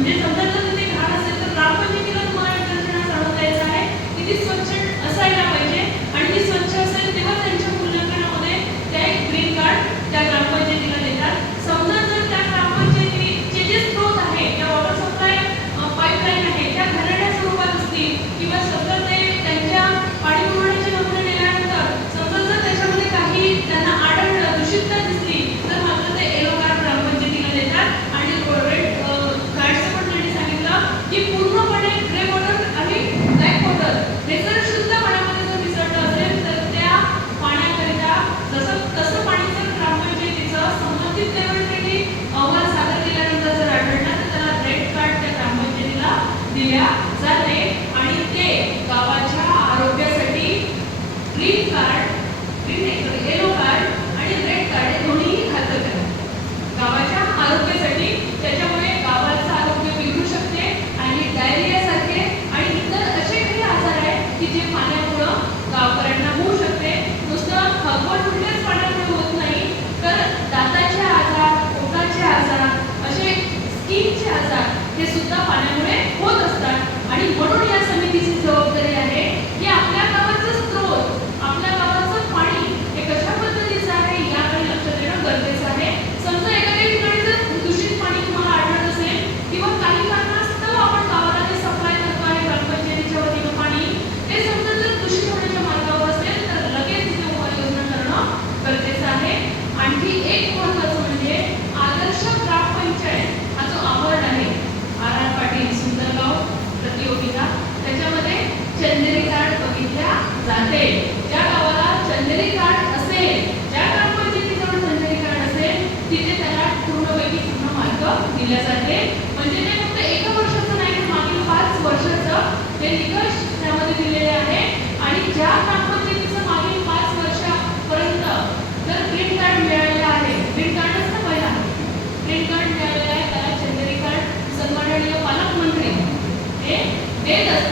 म्हणजे समजा दिया। राहते असेल ज्या ग्रामपंचायतीकडून चंदेरी कार्ड असेल तिथे त्याला पूर्णपैकी पूर्ण मार्क दिला जाते. म्हणजे ते फक्त एक वर्षाचं नाही तर मागील पाच वर्षाचं ते निकष त्यामध्ये दिलेले आहे. आणि ज्या ग्रामपंचायत